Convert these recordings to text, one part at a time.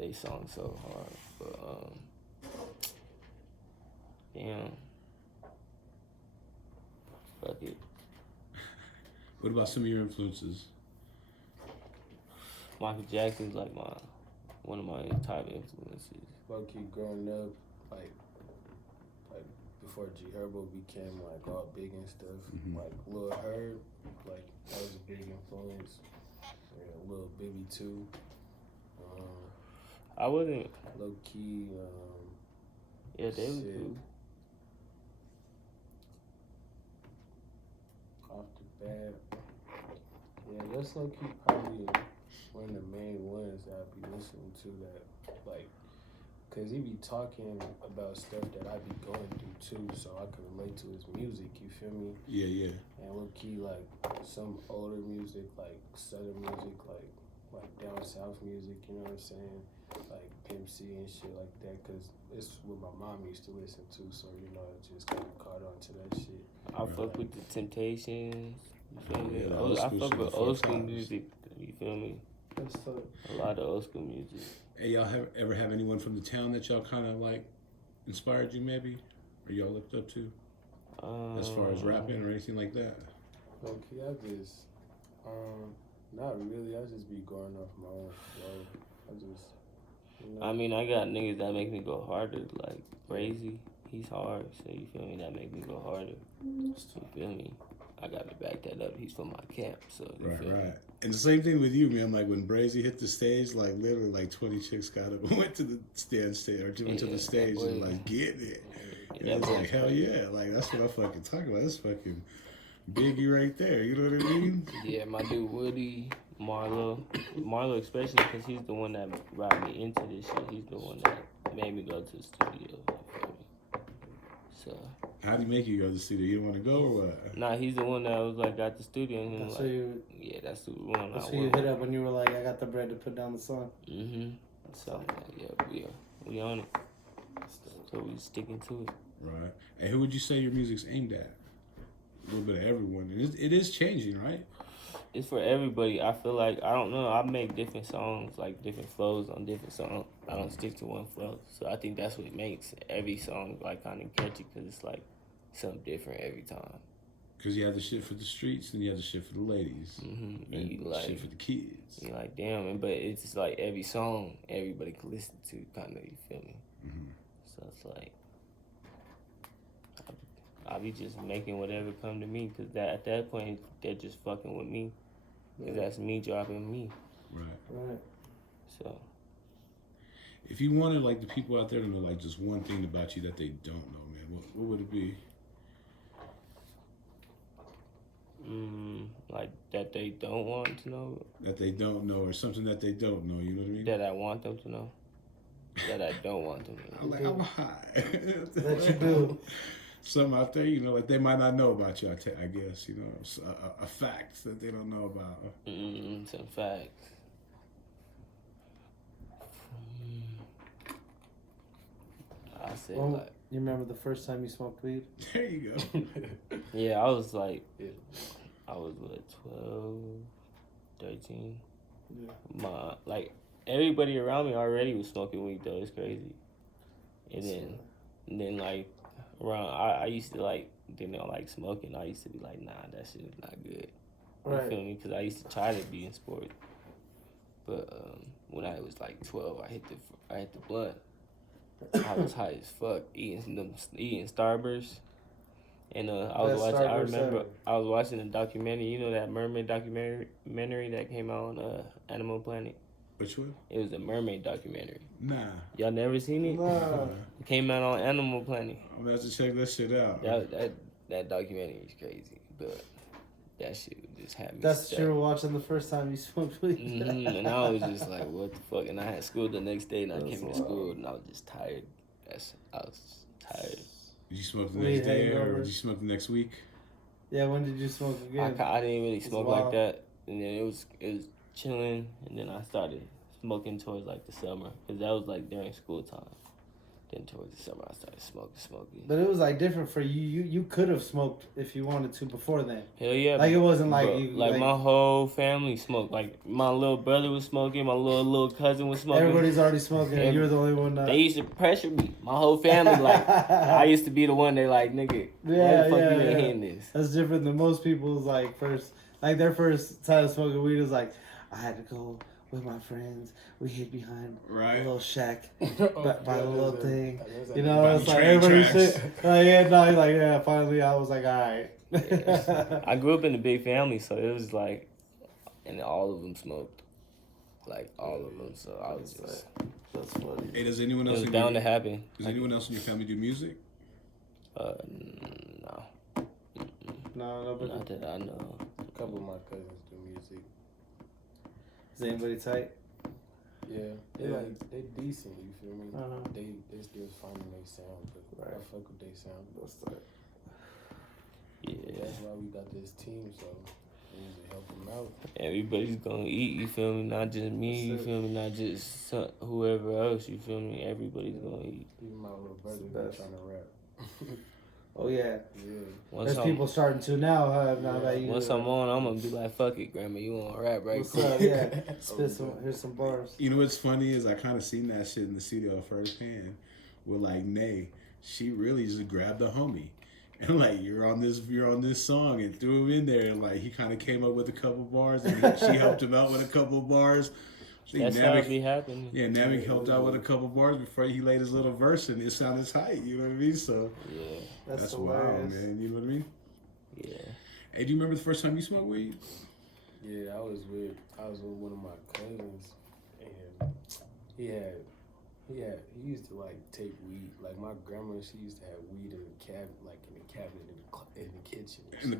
they song so hard. But damn, fuck it. What about some of your influences? Michael Jackson's like one of my top influences. Low key growing up, like before G Herbo became like all big and stuff, like Lil Herb, like that was a big influence. Yeah, Lil Bibby too. I wasn't. Low key. Yeah, they was cool. Off the bat, yeah, that's low key probably one of the main ones that I be listening to. That like. Cause he be talking about stuff that I be going through too, so I can relate to his music. You feel me? Yeah. And low key like some older music, like southern music, like down south music. You know what I'm saying? Like Pimp C and shit like that. Cause it's what my mom used to listen to, so you know I just kind of caught on to that shit. I fuck with the Temptations. You feel me? Yeah, I fuck with old school music. You feel me? That's tough. A lot of old school music. Hey, y'all ever have anyone from the town that y'all kind of like inspired you maybe? Or y'all looked up to? As far as rapping or anything like that? Okay, I just, not really. I just be going off my own flow. I just, you know. I mean, I got niggas that make me go harder, like Crazy. He's hard, so you feel me? That make me go harder. You feel me? I gotta back that up. He's from my camp, so you feel me? And the same thing with you, man. Like when Brazy hit the stage, like literally like 20 chicks got up and went to the stage went to the stage and like getting it. And it's like, hell yeah. Like that's what I fucking talk about. That's fucking Biggie right there. You know what I mean? Yeah, my dude Woody, Marlo especially because he's the one that brought me into this shit. He's the one that made me go to the studio. You feel me? So. How do you make you go to the studio? You don't want to go or what? Nah, he's the one that was like got the studio. And That's like, you. Yeah, that's the one. That's who you hit up when you were like, I got the bread to put down the song. So I'm like, yeah, we on it. So we sticking to it. Right. And who would you say your music's aimed at? A little bit of everyone. It is changing, right? It's for everybody. I feel like, I don't know, I make different songs, like different flows on different songs. I don't stick to one flow. So I think that's what makes every song like kind of catchy, because it's like something different every time. Because you have the shit for the streets and you have the shit for the ladies. And you like, shit for the kids. You're like, damn, but it's just like every song everybody can listen to, kind of, you feel me? So it's like, I'll be just making whatever come to me, because at that point, they're just fucking with me. Because that's me dropping me. Right. So. If you wanted like the people out there to know like just one thing about you that they don't know, man, what would it be? Like that they don't want to know? That they don't know, or something that they don't know, you know what I mean? That I want them to know? That I don't want them to know? I'm high. That you do. Something out there, you know, like they might not know about you, I guess, you know, a fact that they don't know about. Some facts. I said, like... You remember the first time you smoked weed? There you go. Yeah, I was like, I was what, 12, 13? Yeah. Like, everybody around me already was smoking weed, though. It's crazy. And then like, around, I used to like, didn't like smoking. I used to be like, nah, that shit is not good. You feel me? Because I used to try to be in sport. But when I was like 12, I hit the blunt. I was high as fuck, eating Starburst. And I was watching a documentary. You know that mermaid documentary that came out on Animal Planet? Which one? It was a mermaid documentary. Nah. Y'all never seen it? Nah. It came out on Animal Planet. I'm gonna have to check that shit out. That documentary is crazy, but that shit just had me. That's what you were watching the first time you smoked weed. And I was just like, what the fuck? And I had school the next day, and I came to school, and I was just tired. I was tired. Did you smoke the next day, or did you smoke the next week? Yeah, when did you smoke again? I didn't really smoke like that, and then it was chilling, and then I started smoking towards like the summer, because that was like during school time. Then towards the summer, I started smoking. But it was like different for you. You could have smoked if you wanted to before then. Hell yeah. Like it wasn't like bro, you. Like my whole family smoked. Like my little brother was smoking. My little cousin was smoking. Everybody's already smoking. And you're the only one. They used to pressure me. My whole family, like I used to be the one. They like, nigga, where the fuck you ain't hitting this? That's different than most people's like first. Like their first time smoking weed was like, I had to go with my friends. We hid behind a little shack by the little thing. You know, it's like everybody shit. Finally I was like, all right. Yeah. I grew up in a big family, so it was like, and all of them smoked. Like, all of them. So I was just... That's funny. Hey, does anyone else... It was bound to happen. Does anyone else in your family do music? No. No, nobody. Not that I know. A couple of my cousins do music. Is anybody tight? Yeah, they decent. You feel me? They still finding their sound, but I fuck with their sound. That's tight. Yeah. That's why we got this team, so we need to help them out. Everybody's gonna eat, you feel me? Not just me, you feel me? Not just whoever else, you feel me? Everybody's gonna eat. Even my little brother trying to rap. Oh yeah. Yeah. There's people starting to now, huh? Now that you. Once I'm on, I'm gonna be like, fuck it, grandma, you want to rap, right? What's up? Yeah. Spit some. Here's some bars. You know what's funny is I kind of seen that shit in the studio firsthand. With like Nay, she really just grabbed a homie. And like you're on this song and threw him in there and like he kind of came up with a couple bars and she helped him out with a couple bars. That's how it be happening. Yeah, Navic helped out with a couple bars before he laid his little verse and it sounded tight. You know what I mean? So yeah, that's wild, man. You know what I mean? Yeah. Hey, do you remember the first time you smoked weed? Yeah, I was with one of my cousins and he used to like take weed. Like my grandma, she used to have weed in the cabinet, in the kitchen. In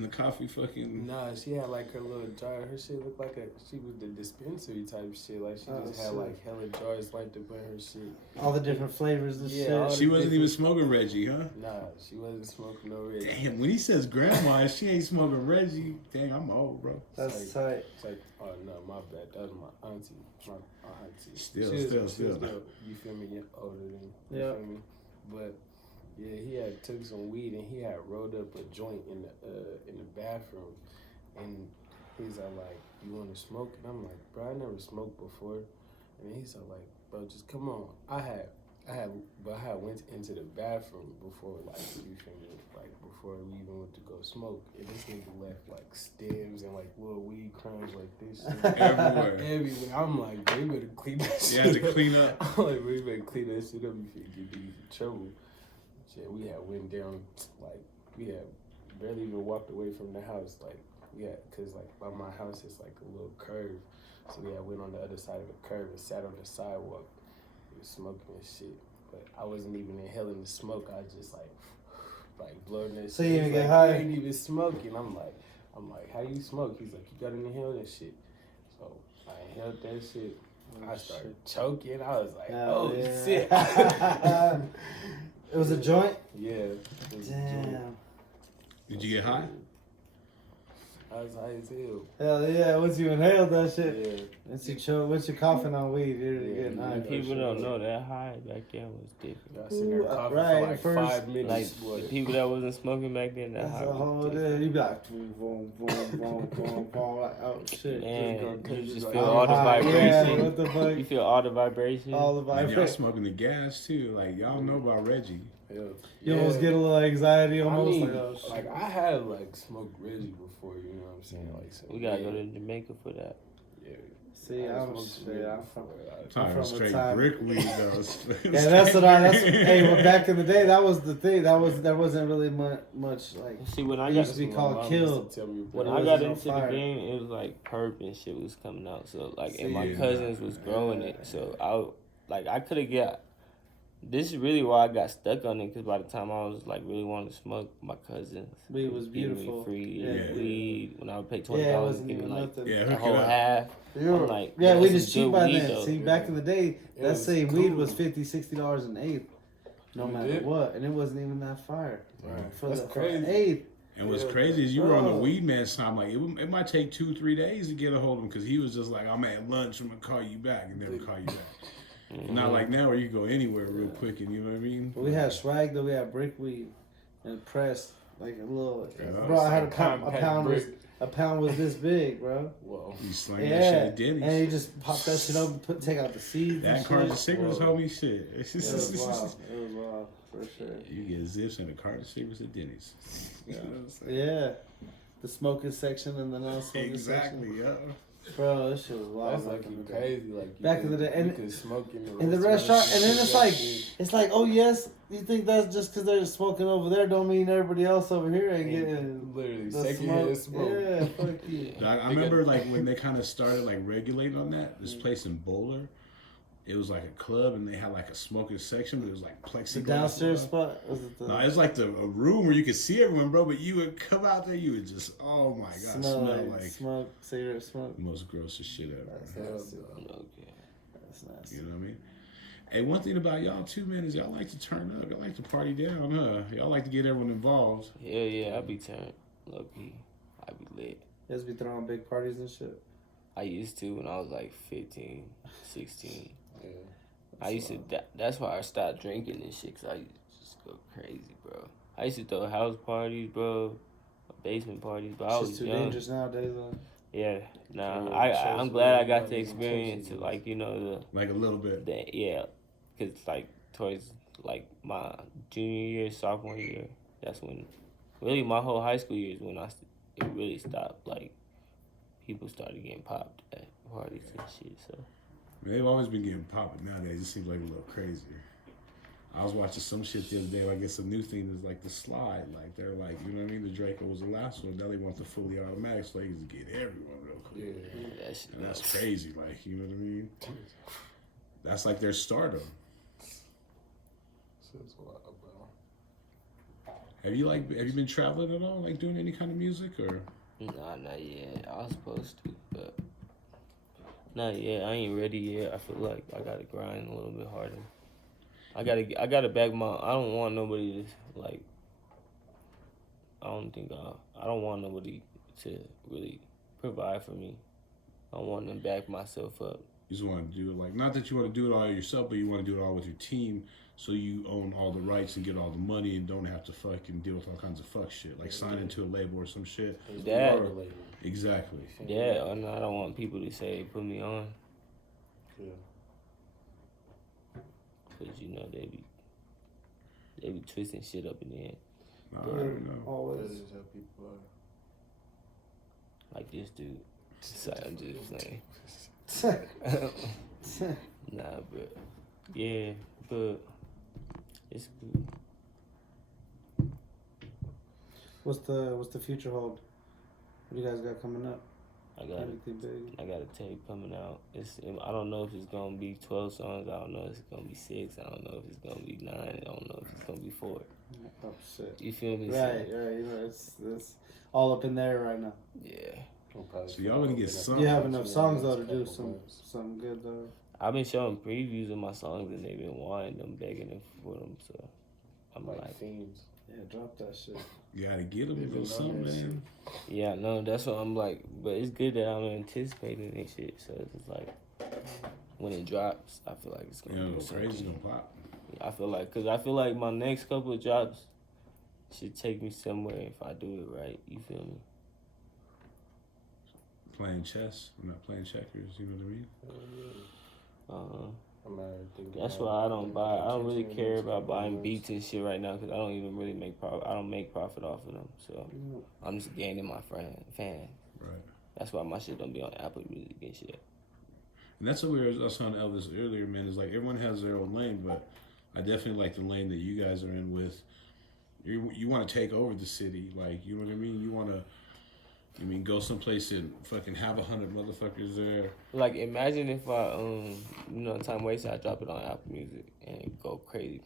the coffee fucking. Nah, she had like her little jar. Her shit looked like she was the dispensary type shit. Like she just had like hella jars like to put her shit. All the different flavors and shit. She wasn't even smoking Reggie, huh? Nah, she wasn't smoking no Reggie. Damn, when he says grandma, she ain't smoking Reggie. Dang, I'm old, bro. That's tight. It's like, oh no, my bad. That was my auntie. My auntie. Still. You feel me? Older than you feel me? But yeah, he had took some weed and he had rolled up a joint in the bathroom, and he's like, "You want to smoke?" And I'm like, "Bro, I never smoked before." And he's like, "Bro, just come on." I had went into the bathroom before, like, you feel me? Like before we even went to go smoke, and this nigga left like stems and like little weed crumbs like this shit everywhere. I'm like, bro, you better clean that shit. You had to clean up. I'm like, bro, you better clean that shit up if you get in trouble. Shit, we had went down, like, we had barely even walked away from the house, like, cause like by my house it's like a little curve, so we had went on the other side of the curve and sat on the sidewalk. We was smoking and shit, but I wasn't even inhaling the smoke. I was just like blowing that shit. So you didn't get like, high? You ain't even smoking. I'm like, how you smoke? He's like, you gotta inhale that shit. So I inhaled that shit. I started choking. I was like, oh shit. It was a joint? Yeah. Damn. Did you get high? I was high as hell. Hell yeah, once you inhaled that shit. Yeah. Once you're coughing on weed, you're getting high. People don't know that high back then was different. I was sitting there coughing for like 5 minutes. Like, the people that wasn't smoking back then, that high was different. You'd be like, boom, boom, boom, boom, boom, boom, like, oh shit. Man, you just like, feel all the vibration. Yeah, what the fuck? You feel all the vibration. All the Man, vibration. y'all smoking the gas too. Like y'all know about Reggie. You almost get a little anxiety almost. I mean, like, oh, shit. like I had like smoked Reggie before, you know what I'm saying? Like, so, We gotta go to Jamaica for that. Yeah. See, I'm from Talking straight time. brick weed though. Yeah, hey, well, back in the day, that was the thing. There wasn't really much like. See, when I it got used to be called Kill. When I got into the game, it was like perp and shit was coming out. So like, and my cousins was growing it. So I could have got. This is really why I got stuck on it, because by the time I was like really wanting to smoke, my cousins Weed was beautiful. Me free Yeah. weed when I would pay $20, give me like a whole half. I'm like, yeah, this weed is is cheap good by weed, then. though. See, back in the day, that same weed was $50-$60 an eighth, no You matter did? what, and it wasn't even that fire for That's the crazy. For an eighth. And what's crazy is you were on the weed man's time. Like it might take 2-3 days to get a hold of him because he was just like, I'm at lunch. I'm gonna call you back, and never call you back. Not like now where you go anywhere real quick and you know what I mean? But we had swag though, we had brickweed and pressed like a little. Yeah, bro, I had a brick. pound was this big, bro. Whoa. You slang that shit at Denny's. And you just pop that shit up and take out the seeds. That carton of cigarettes, homie, shit. It was wild. It was wild, for sure. You get zips and a carton of cigarettes at Denny's. You know what I'm saying? Yeah. The smoking section and the non-smoking exactly, section. yeah. Bro, this shit was wild. That's like crazy. Like back in the day, and you could smoke in the restaurant, and then it's like, oh yes, you think that's just because they're smoking over there, don't mean everybody else over here ain't getting literally the smoke. Yeah, fuck you. I remember like when they kind of started like regulating on that. This place in Bowler, it was like a club, and they had like a smoking section, but it was like plexiglass. The downstairs spot? Was it No, it was like a room where you could see everyone, bro. But you would come out there, you would just, oh my god, smell like smoke, cigarette smoke. The most grossest shit ever. That's nasty. You know what I mean? Hey, one thing about y'all too, man, is y'all like to turn up. Y'all like to party down, huh? Y'all like to get everyone involved. Yeah, I be turned low key. I be lit. You guys be throwing big parties and shit? I used to when I was like 15, 16. Yeah. I used to. That's why I stopped drinking and shit. Cause I used to just go crazy, bro. I used to throw house parties, bro, basement parties. But I was too young. dangerous nowadays, though. Yeah, nah. I'm glad I got to experience it. Like like a little bit. Yeah, cause like towards like my junior year, sophomore year, that's when really my whole high school year is when it really stopped. Like people started getting popped at parties and shit. So. They've always been getting popping. Nowadays, it seems like a little crazier. I was watching some shit the other day. I guess a new thing is like the slide. Like they're like, you know what I mean? The Draco was the last one. Now they want the fully automatic, so they can get everyone real quick. Yeah, that's crazy. Like, you know what I mean? That's like their stardom. Shit's wild, bro. Have you been traveling at all? Like doing any kind of music or? Nah, not yet. I was supposed to, but. Not yet. I ain't ready yet. I feel like I gotta grind a little bit harder. I gotta back my. I don't want nobody to like. I don't want nobody to really provide for me. I want to back myself up. You just want to do it like, not that you want to do it all yourself, but you want to do it all with your team, so you own all the rights and get all the money and don't have to fucking deal with all kinds of fuck shit, like sign into a label or some shit. Exactly. Yeah, and I don't want people to say put me on. Yeah. Cause they be twisting shit up in the end. I don't know. Always. That is how people are. Like this dude. Sorry, I'm just playing. Nah, but yeah, but it's cool. What's the future hold? What do you guys got coming up? I got a tape coming out. I don't know if it's gonna be 12 songs. I don't know if it's gonna be 6. I don't know if it's gonna be 9. I don't know if it's gonna be 4. Oh shit! You feel me? Right. You know, it's all up in there right now. Yeah. So y'all gonna get some. You have enough songs though to do something good though. I've been showing previews of my songs and they've been wanting them, begging them for them. So I'm like themes. Yeah, drop that shit. You gotta get them or something, man. Yeah, no, that's what I'm like. But it's good that I'm anticipating this shit. So it's just like when it drops, I feel like it's gonna be crazy. Gonna pop. I feel like my next couple of drops should take me somewhere if I do it right. You feel me? Playing chess, I'm not playing checkers. You know what I mean? That's why I don't really care about buying beats and shit right now because I don't even really make profit. I don't make profit off of them, so I'm just gaining my fans. Right. That's why my shit don't be on Apple Music and shit. And that's what I was on Elvis earlier, man. Is like everyone has their own lane, but I definitely like the lane that you guys are in with. You want to take over the city, like, you know what I mean? You want to. Go someplace and fucking have 100 motherfuckers there. Like, imagine if I, time wasted, I drop it on Apple Music and go crazy.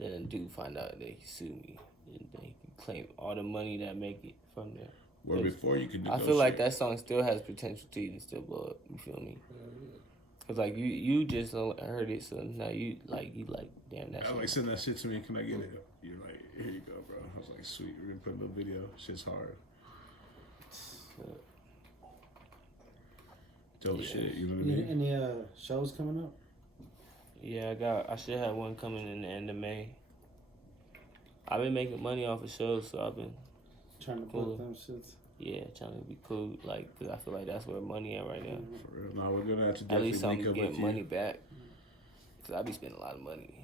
Then a dude find out they can sue me. And they can claim all the money that make it from there. Where before you could do I feel like that song still has potential to even still blow up. You feel me? Cause like you just heard it, so now you like damn that. I like send that shit to me. Can I get it? You're like, here you go, bro. I was like, sweet. We're gonna put a little video. Shit's hard. Dope shit, you know what I mean? Any shows coming up? Yeah, I should have one coming in the end of May. I've been making money off of shows, so I've been trying to book them shits. Yeah, trying to be cool, like, because I feel like that's where money at right now. For real. No, we're gonna have to at definitely least I'm link up getting with money you. back. Because I be spending a lot of money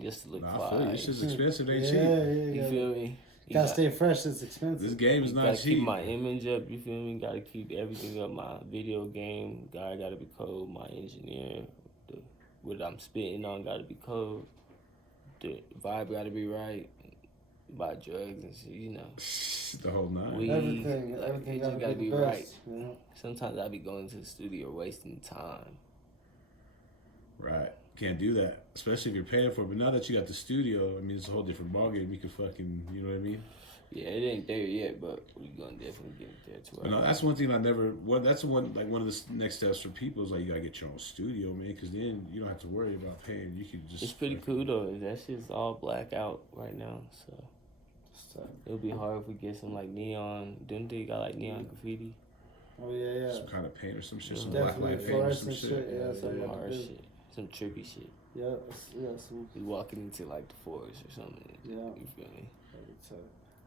just to look I fly. feel you. This shit's expensive, ain't cheap. You feel me? You gotta stay fresh, it's expensive. This game is not gotta cheap. keep my image up, you feel me? Gotta keep everything up. My video game guy gotta be cold. My engineer, what I'm spitting on gotta be cold. The vibe gotta be right. Buy drugs and shit, you know. The whole nine. Everything it just gotta be right. Yeah. Sometimes I be going to the studio wasting time. Right. Can't do that. Especially if you're paying for it. But now that you got the studio, I mean, it's a whole different ballgame. You can fucking, you know what I mean? Yeah, it ain't there yet, but we're gonna definitely get it there too. No, that's one thing that's one of the next steps for people is like, you gotta get your own studio, man, because then you don't have to worry about paying. You can just. It's pretty cool though. That shit's all black out right now, so it'll be hard if we get some like neon. Don't they got like neon graffiti? Oh yeah. Some kind of paint or some shit, some definitely black light paint or some shit. Yeah, some hard shit, some trippy shit. Yeah. We walking into like the forest or something. Yeah. You feel me?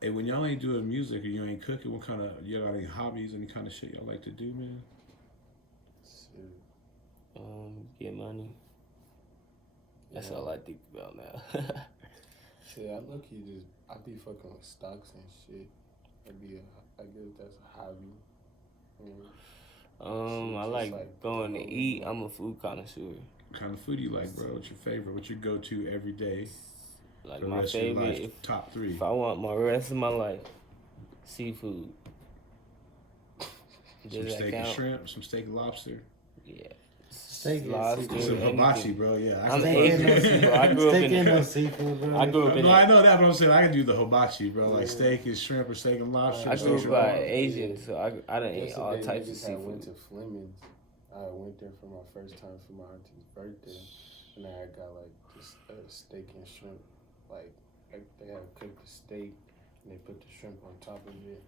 Hey, when y'all ain't doing music or you ain't cooking, what kind of you got any hobbies, any kind of shit y'all like to do, man? Get money. That's all I think about now. Shit, I be fucking with stocks and shit. I guess that's a hobby. I like going to eat. I'm a food connoisseur. What kind of food you like, bro? What's your favorite? What's your go-to every day? Like my favorite, top 3. If I want my rest of my life, seafood. Some steak and shrimp, some steak and lobster. Yeah. Steak lobster. Some hibachi, bro. Yeah. I'm Asian, bro. I grew up in no seafood, bro. I grew up in. No, I know that, but I'm saying I can do the hibachi, bro. Like steak and shrimp or steak and lobster. I grew up by Asian, so I done ate all types of seafood. I went to Fleming's. I went there for my first time for my auntie's birthday, and I got like this steak and shrimp. Like they had cooked the steak and they put the shrimp on top of it.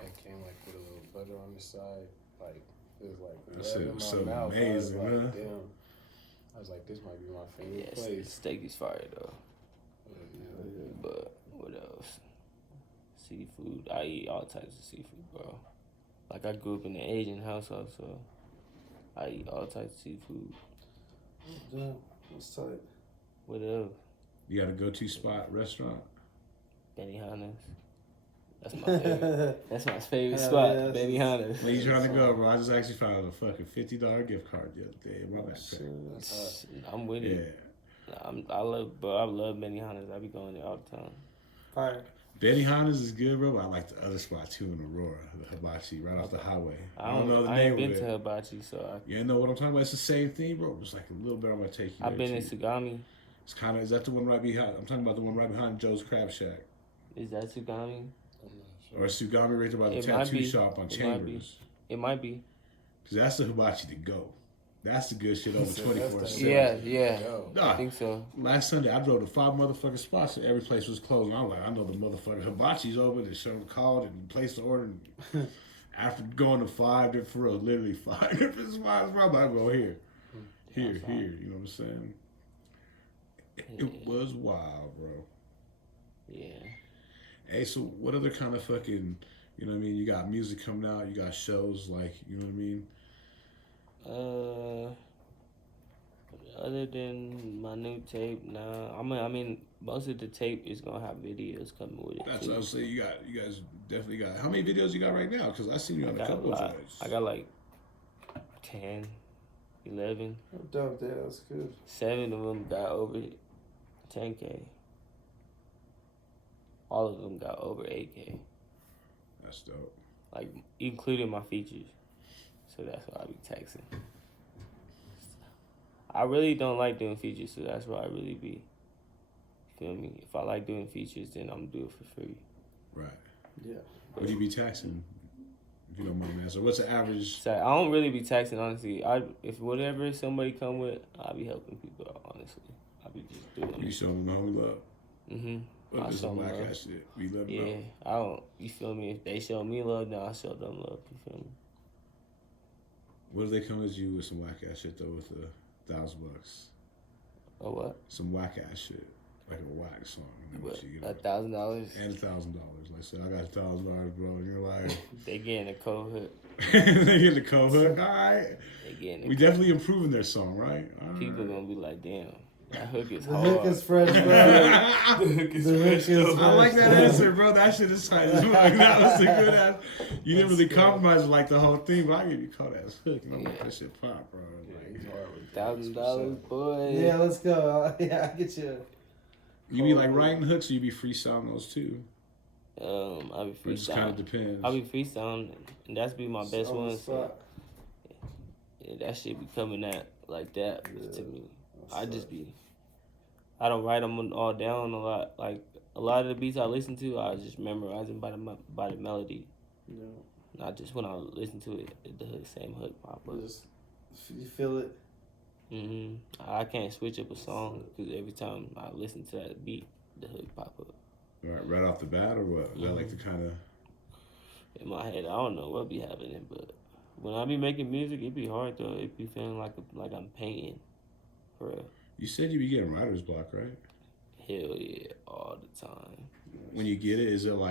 And it came like with a little butter on the side. Like it was like in my so mouth. amazing, I was like, huh? damn. I was like, this might be my favorite place. place. Steak is fire though. Yeah. But what else? Seafood. I eat all types of seafood, bro. Like I grew up in an Asian household, so I eat all types of seafood. Yeah, that's tight. What else? You got a go-to spot, restaurant? Benihana's. That's my favorite. That's my favorite spot, Benihana's. Where you trying to go, bro? I just actually found a fucking $50 gift card the other day in my backpack. I'm with it. I love Benihana's. I be going there all the time. Fire. Benihana's is good, bro, but I like the other spot too in Aurora, the hibachi, right off the highway. I don't know the name of it. I ain't been to hibachi, so You know what I'm talking about? It's the same thing, bro. It's like a little bit I'm going to take you I've been in Tsugami. It's kind of, is that the one right behind? I'm talking about the one right behind Joe's Crab Shack. Is that Tsugami? Or Tsugami right there by the tattoo shop on Chambers. It might be. Because that's the hibachi to go. That's the good shit over 24/7. Yeah. Nah, I think so. Last Sunday, I drove to 5 motherfucking spots and every place was closed. And I'm like, I know the motherfucking hibachi's open. And so called and placed the order. And after going to 5 different, for real, literally 5 different spots, bro, I'm like, go here. Here. You know what I'm saying? It was wild, bro. Yeah. Hey, so what other kind of fucking, you know what I mean? You got music coming out, you got shows, like, you know what I mean? Other than my new tape, nah. I mean, most of the tape is gonna have videos coming with it. That's what I was saying. You guys definitely got. How many videos you got right now? Because I seen you on a couple of joints. I got like 10, 11. Dope, yeah, that's good. 7 of them got over 10K. All of them got over 8K. That's dope. Like, including my features. So that's why I be taxing. I really don't like doing features, so that's why I really be. Feel me? If I like doing features, then I'm gonna do it for free. Right. Yeah. What do you be taxing? If you don't mind, man. So what's the average? So I don't really be taxing, honestly. If whatever somebody come with, I be helping people out, honestly. I be just doing it. You show them the homie love. Mm-hmm. I show them love. Shit. We love them. Yeah, I don't. You feel me? If they show me love, then I show them love. You feel me? What if they come at you with some whack ass shit though, with $1,000? Oh what? Some whack ass shit, like a whack song. What, you $1,000? And $1,000. Like I said, I got $1,000, bro. And you're like, they getting a cold hook. they get the cold hook. All right. We definitely improving their song, right? People gonna be like, damn. That hook is the hard. hook is fresh, bro. The hook is fresh. I like that answer, bro. That shit is tight. That was a good ass. You didn't really compromise like the whole thing, but I give you cold ass hook. You know, make that shit pop, bro. $1,000, boy. Yeah, let's go. Yeah, I get you. You be like writing hooks, or you be freestyling those too? I be freestyling. It just kind of depends. I be freestyling, and that's be my best one. So yeah, that shit be coming at like that to me. I don't write them all down a lot. Like a lot of the beats I listen to, I just memorize them by the melody. Yeah. Not just when I listen to it, the hook, same hook pop up. You feel it. I can't switch up a song because every time I listen to that beat, the hook pop up. Right off the bat, or what? Is that like the kind of in my head? I don't know what be happening, but when I be making music, it be hard though. It be feeling like I'm painting, for real. You said you be getting writer's block, right? Hell yeah, all the time. When you get it, is it like